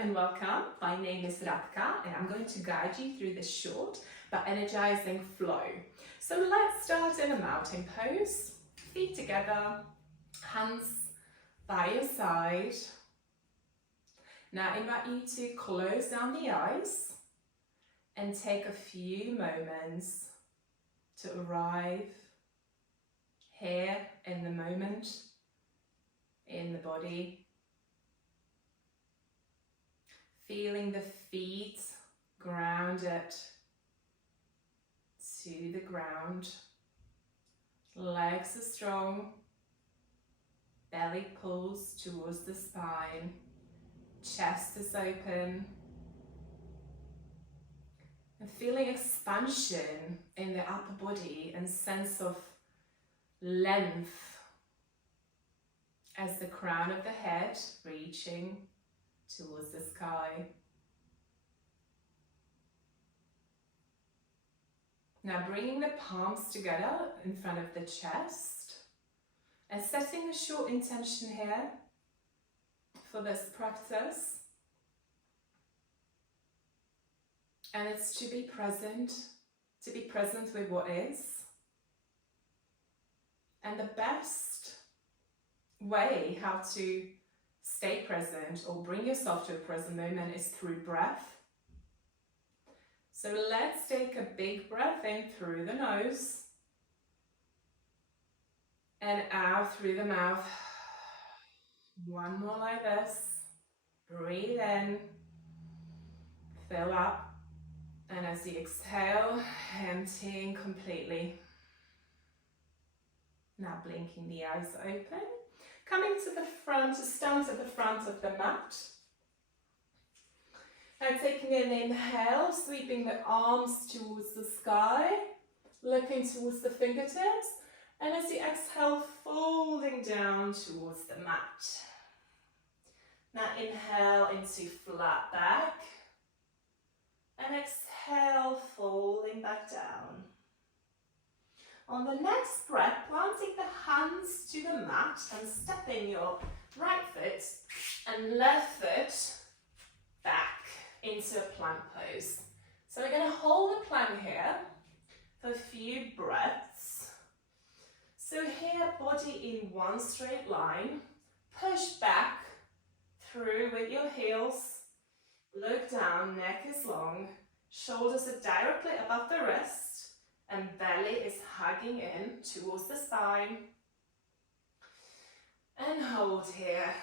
And welcome. My name is Radka and I'm going to guide you through this short but energizing flow. So let's start in a mountain pose. Feet together, hands by your side. Now I invite you to close down the eyes and take a few moments to arrive here in the moment, in the body. Feeling the feet grounded to the ground. Legs are strong. Belly pulls towards the spine. Chest is open. And feeling expansion in the upper body and sense of length as the crown of the head reaching towards the sky. Now bringing the palms together in front of the chest and setting a short intention here for this practice. And it's to be present with what is. And the best way how to stay present or bring yourself to a present moment is through breath. So let's take a big breath in through the nose and out through the mouth. One more like this. Breathe in, fill up, and as you exhale, emptying completely. Now blinking the eyes open. Coming to the front, to stand at the front of the mat. And taking an inhale, sweeping the arms towards the sky, looking towards the fingertips. And as you exhale, folding down towards the mat. Now inhale into flat back. And exhale, folding back down. On the next breath, planting the hands to the mat and stepping your right foot and left foot back into a plank pose. So we're going to hold the plank here for a few breaths. So here, body in one straight line, push back through with your heels, look down, neck is long, shoulders are directly above the wrist, and belly is hugging in towards the spine. And hold here.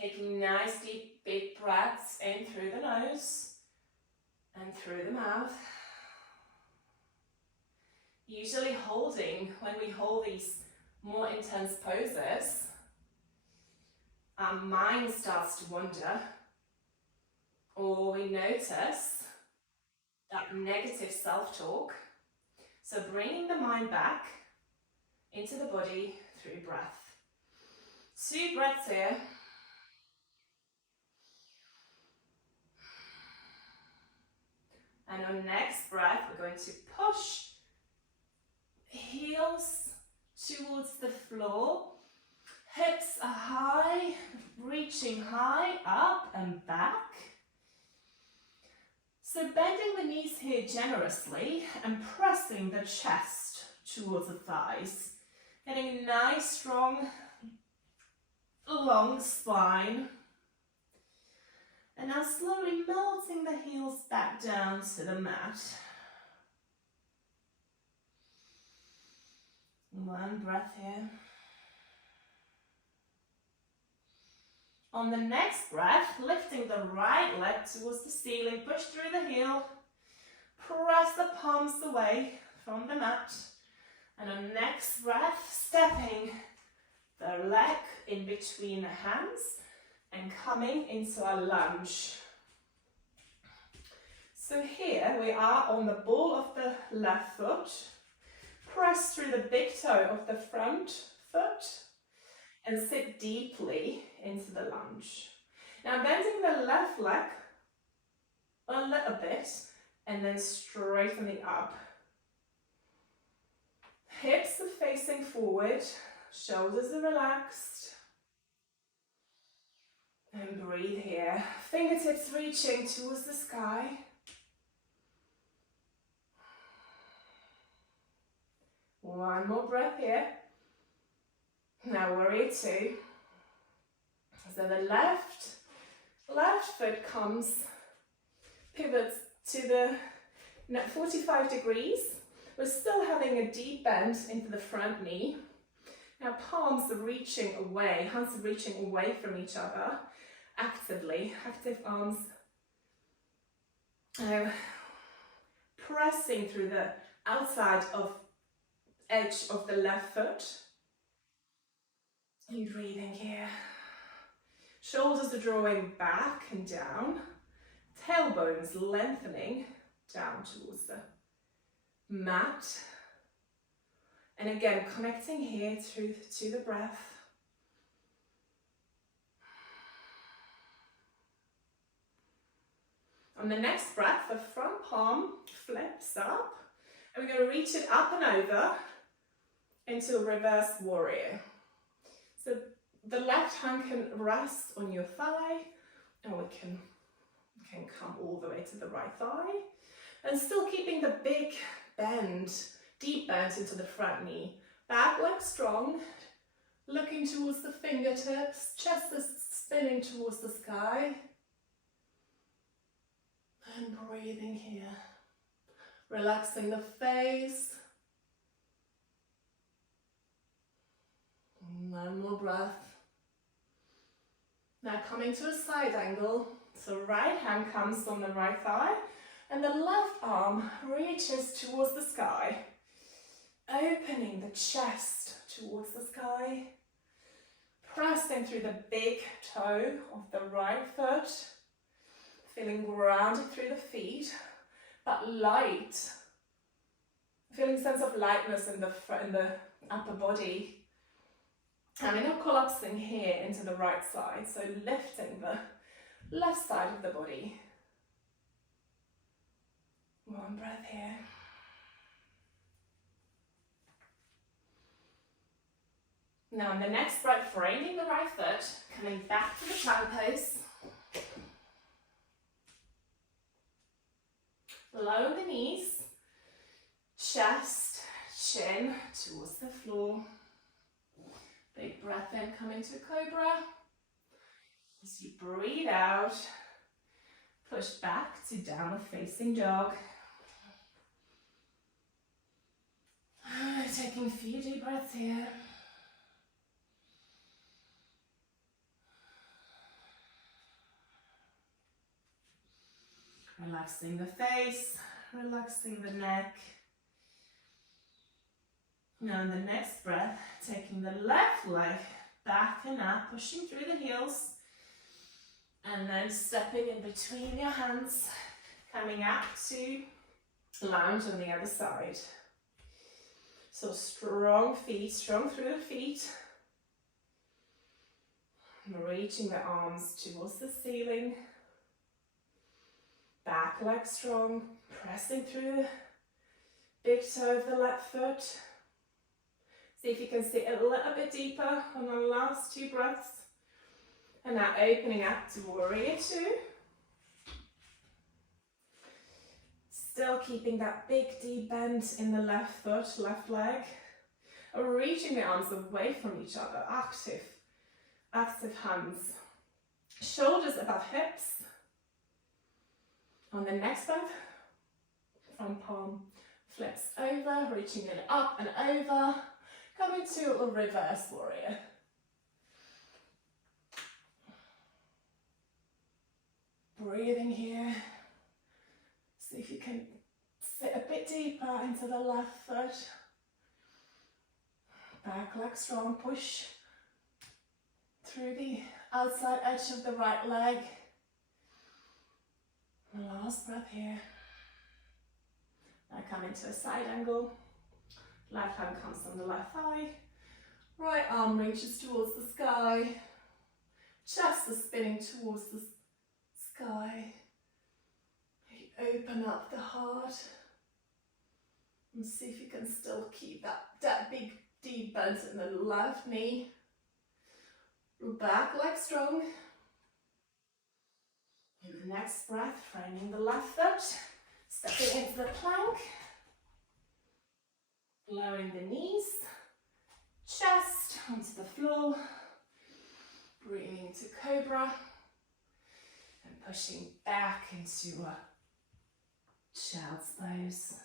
Taking nice deep big breaths in through the nose and through the mouth. Usually holding, when we hold these more intense poses, our mind starts to wander, or we notice that negative self-talk. So bringing the mind back into the body through breath. 2 breaths here. And on next breath, we're going to push heels towards the floor. Hips are high, reaching high, up and back. So bending the knees here generously and pressing the chest towards the thighs. Getting a nice, strong, long spine. And now slowly melting the heels back down to the mat. 1 breath here. On the next breath, lifting the right leg towards the ceiling, push through the heel, press the palms away from the mat. And on next breath, stepping the leg in between the hands and coming into a lunge. So here we are on the ball of the left foot. Press through the big toe of the front foot and sit deeply into the lunge. Now bending the left leg a little bit and then straightening up. Hips are facing forward, shoulders are relaxed. And breathe here. Fingertips reaching towards the sky. One more breath here. Now warrior two. So the left foot comes, pivots to the 45 degrees. We're still having a deep bend into the front knee. Now palms are reaching away, hands are reaching away from each other. Actively, active arms. Pressing through the outside of edge of the left foot. And breathing here. Shoulders are drawing back and down. Tailbones lengthening down towards the mat. And again, connecting here to the breath. On the next breath, the front palm flips up. And we're going to reach it up and over into a reverse warrior. So the left hand can rest on your thigh, and we can come all the way to the right thigh. And still keeping the big bend, deep bend into the front knee. Back leg strong, looking towards the fingertips, chest is spinning towards the sky. And breathing here. Relaxing the face. One more breath. Now coming to a side angle. So right hand comes on the right thigh and the left arm reaches towards the sky. Opening the chest towards the sky. Pressing through the big toe of the right foot. Feeling grounded through the feet, but light. Feeling sense of lightness in the upper body. And we're not collapsing here into the right side, so lifting the left side of the body. One breath here. Now in the next breath, framing the right foot, coming back to the plank pose. Lower the knees, chest, chin towards the floor. Big breath in, come into cobra. As you breathe out, push back to downward facing dog. Taking a few deep breaths here. Relaxing the face, relaxing the neck. Now in the next breath, taking the left leg back and up, pushing through the heels. And then stepping in between your hands, coming up to lounge on the other side. So strong feet, strong through the feet. Reaching the arms towards the ceiling. Back leg strong, pressing through the big toe of the left foot. See if you can sit a little bit deeper on the last two breaths. And now opening up to warrior two. Still keeping that big deep bend in the left foot, left leg. Reaching the arms away from each other, active hands. Shoulders above hips. On the next breath, front palm flips over, reaching it up and over, coming to a reverse warrior. Breathing here. See if you can sit a bit deeper into the left foot. Back leg strong, push through the outside edge of the right leg. Last breath here. Now come into a side angle. Left hand comes on the left thigh. Right arm reaches towards the sky. Chest is spinning towards the sky. Open up the heart. And see if you can still keep that big deep bend in the left knee. Back leg strong. Next breath, framing the left foot, stepping into the plank, lowering the knees, chest onto the floor, breathing into cobra, and pushing back into a child's pose.